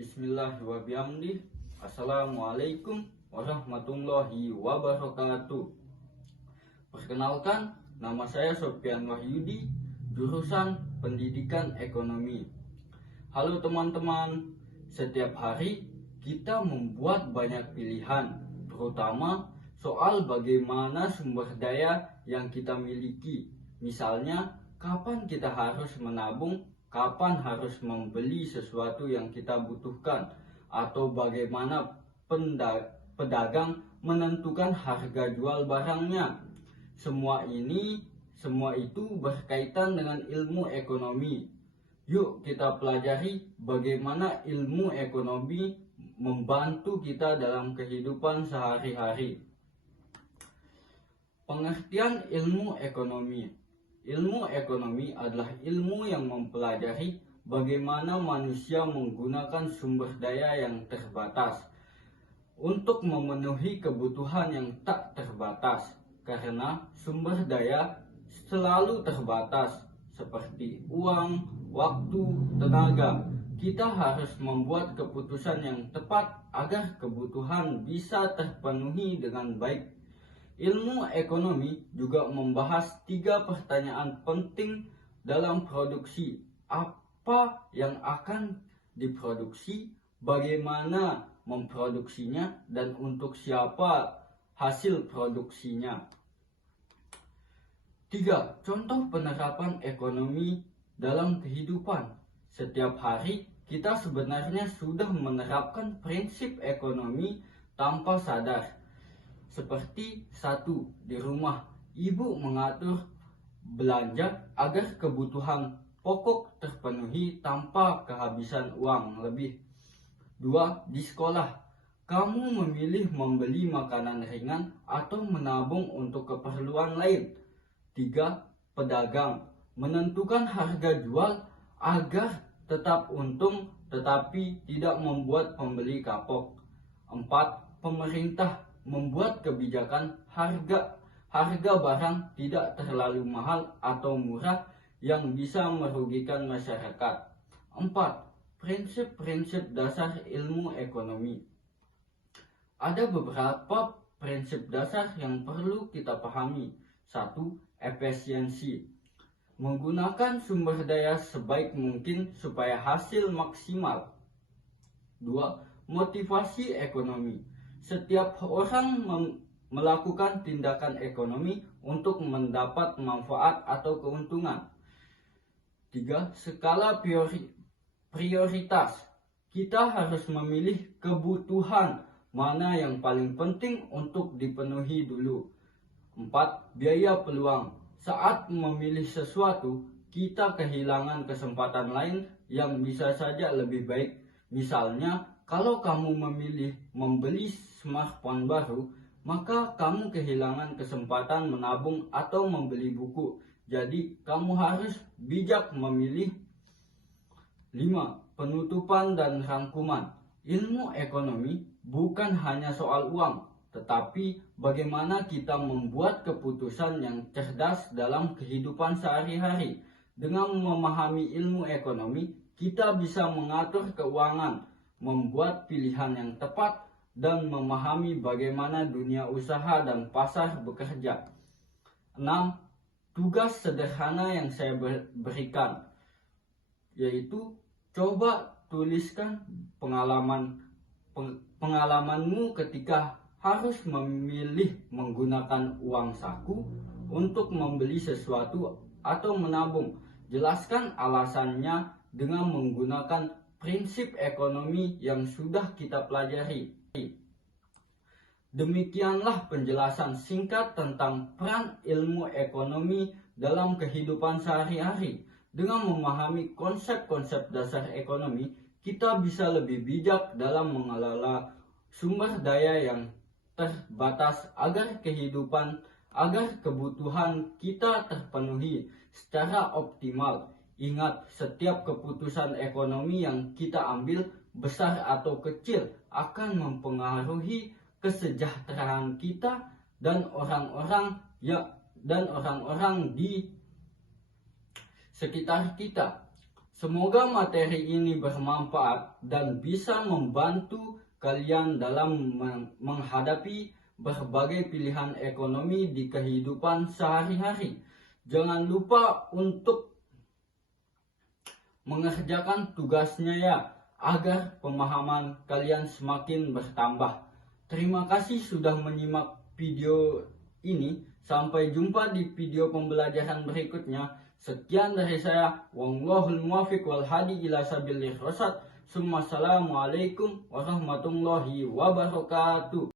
Bismillahirrahmanirrahim. Assalamualaikum warahmatullahi wabarakatuh. Perkenalkan, nama saya Sofyan Wahyudi, jurusan Pendidikan Ekonomi. Halo teman-teman, setiap hari kita membuat banyak pilihan, terutama soal bagaimana sumber daya yang kita miliki. Misalnya, kapan kita harus menabung, kapan harus membeli sesuatu yang kita butuhkan, atau bagaimana pedagang menentukan harga jual barangnya. Semua itu berkaitan dengan ilmu ekonomi. Yuk kita pelajari bagaimana ilmu ekonomi membantu kita dalam kehidupan sehari-hari. Pengertian ilmu ekonomi. Ilmu ekonomi adalah ilmu yang mempelajari bagaimana manusia menggunakan sumber daya yang terbatas untuk memenuhi kebutuhan yang tak terbatas, karena sumber daya selalu terbatas seperti uang, waktu, tenaga. Kita harus membuat keputusan yang tepat agar kebutuhan bisa terpenuhi dengan baik. Ilmu ekonomi juga membahas 3 pertanyaan penting dalam produksi. Apa yang akan diproduksi, bagaimana memproduksinya, dan untuk siapa hasil produksinya. 3. Contoh penerapan ekonomi dalam kehidupan. Setiap hari kita sebenarnya sudah menerapkan prinsip ekonomi tanpa sadar. Seperti 1. Di rumah, ibu mengatur belanja agar kebutuhan pokok terpenuhi tanpa kehabisan uang lebih. 2. Di sekolah, kamu memilih membeli makanan ringan atau menabung untuk keperluan lain. 3. Pedagang menentukan harga jual agar tetap untung tetapi tidak membuat pembeli kapok. 4. Pemerintah membuat kebijakan harga barang tidak terlalu mahal atau murah yang bisa merugikan masyarakat. 4. Prinsip-prinsip dasar ilmu ekonomi. Ada beberapa prinsip dasar yang perlu kita pahami. 1. Efisiensi. Menggunakan sumber daya sebaik mungkin supaya hasil maksimal. 2. Motivasi ekonomi. Setiap orang melakukan tindakan ekonomi untuk mendapat manfaat atau keuntungan. 3. Skala prioritas. Kita harus memilih kebutuhan mana yang paling penting untuk dipenuhi dulu. 4. Biaya peluang. Saat memilih sesuatu, kita kehilangan kesempatan lain yang bisa saja lebih baik. Misalnya, kalau kamu memilih membeli smartphone baru, maka kamu kehilangan kesempatan menabung atau membeli buku. Jadi, kamu harus bijak memilih. 5. Penutupan dan rangkuman. Ilmu ekonomi bukan hanya soal uang, tetapi bagaimana kita membuat keputusan yang cerdas dalam kehidupan sehari-hari. Dengan memahami ilmu ekonomi, kita bisa mengatur keuangan, membuat pilihan yang tepat, dan memahami bagaimana dunia usaha dan pasar bekerja. 6. Tugas sederhana yang saya berikan, yaitu coba tuliskan pengalamanmu ketika harus memilih menggunakan uang saku untuk membeli sesuatu atau menabung. Jelaskan alasannya dengan menggunakan prinsip ekonomi yang sudah kita pelajari. Demikianlah penjelasan singkat tentang peran ilmu ekonomi dalam kehidupan sehari-hari. Dengan memahami konsep-konsep dasar ekonomi, kita bisa lebih bijak dalam mengelola sumber daya yang terbatas agar kebutuhan kita terpenuhi secara optimal. Ingat, setiap keputusan ekonomi yang kita ambil, besar atau kecil, akan mempengaruhi kesejahteraan kita dan orang-orang di sekitar kita. Semoga materi ini bermanfaat dan bisa membantu kalian dalam menghadapi berbagai pilihan ekonomi di kehidupan sehari-hari. Jangan lupa untuk mengerjakan tugasnya ya, agar pemahaman kalian semakin bertambah. Terima kasih sudah menyimak video ini. Sampai jumpa di video pembelajaran berikutnya. Sekian dari saya. Wallahul muwaffiq wal hadi ila sabilir rasyad. Assalamualaikum warahmatullahi wabarakatuh.